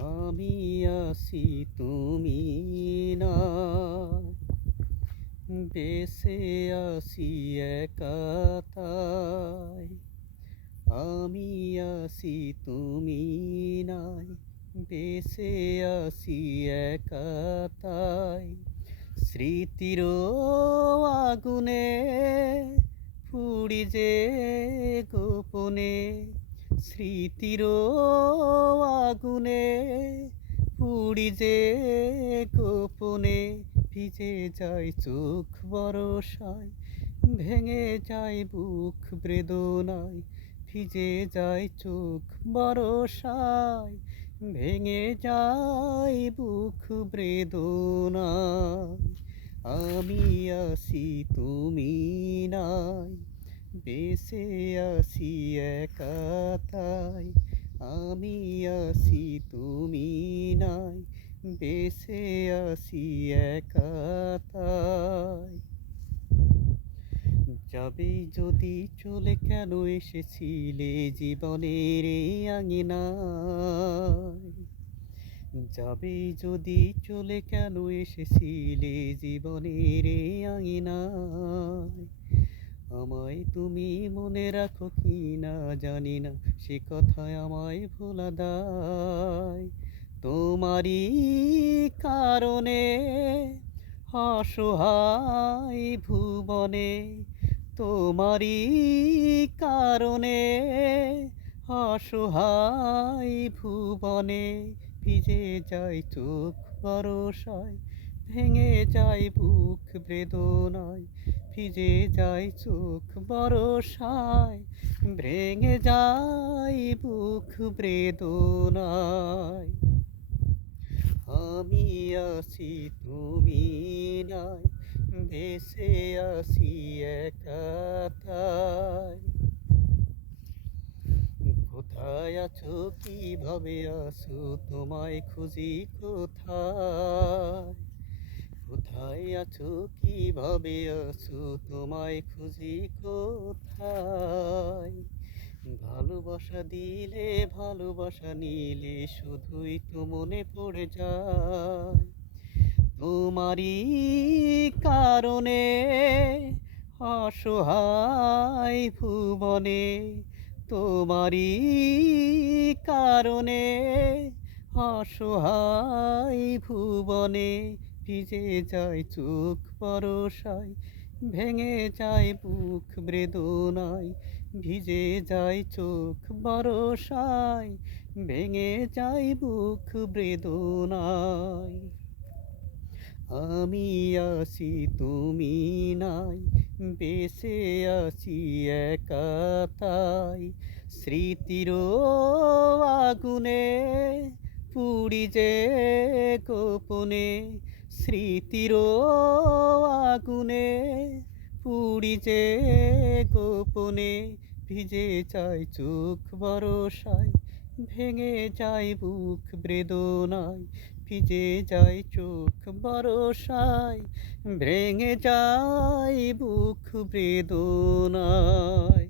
আমি আসি তুমি না। বেসে আসি একাতাই আমি আসি তুমি নাই বেসে আসি একাতাই স্মৃতির আগুনে পুড়ি যে গোপনে স্মৃতির আগুনে পুড়ি যে গোপনে ভিজে যায় চোখ বরসায় ভেঙে যায় বুক বেদনায়, ভিজে যায় চোখ বরসায় ভেঙে যায় বুক বেদনায়। আমি আসি তুমি নাই। বেসে আসি একাতাই, আমি আসি তুমি নাই বেসে আসি একাতাই। যাবে যদি চলে কেন এসেছিলে জীবনের আঙিনায়? যাবে যদি চলে কেন এসেছিলে জীবনের আঙিনায়? আমায় তুমি মনে রাখো কি না জানি না, সে কথায় আমায় ভোলা দায় তোমারই কারণে অসহায় ভুবনে, তোমারই কারণে অসহায় ভুবনে, ভিজে যায় চোখ ভরসায় ভেঙে যায় বুক বেদনায় ভিজে যায় চোখ, বরসায় ভেঙে যায় বুক বেদনায় আমি আসি তুমি নাই, ভেসে আসি একাতাই কোথায় আছো, কীভাবে আসো তোমায় খুঁজি কোথায়? আছো? কীভাবে আছো? তোমায় খুঁজি কোথায়? ভালোবাসা দিলে ভালোবাসা নিলে শুধুই তো মনে পড়ে যায়। তোমারই কারণে অসহায় ভুবনে, তোমারই কারণে অসহায় ভুবনে ভিজে যায় চোখ পরশায়, ভেঙে যায় বুক বেদনায়, ভিজে যায় চোখ বরসায়, ভেঙে যায় বুক বেদনায়। আমি আসি তুমি নাই বেসে আসি একাতাই স্মৃতির আগুনে পুড়ি যে গোপনে স্মৃতির আগুনে পুড়ি যে গোপনে ভিজে যায় চোখ বরসায় ভেঙে যায় বুক বেদনায়, ভিজে যায় চোখ বরসায় ভেঙে যায় বুক বেদনায়।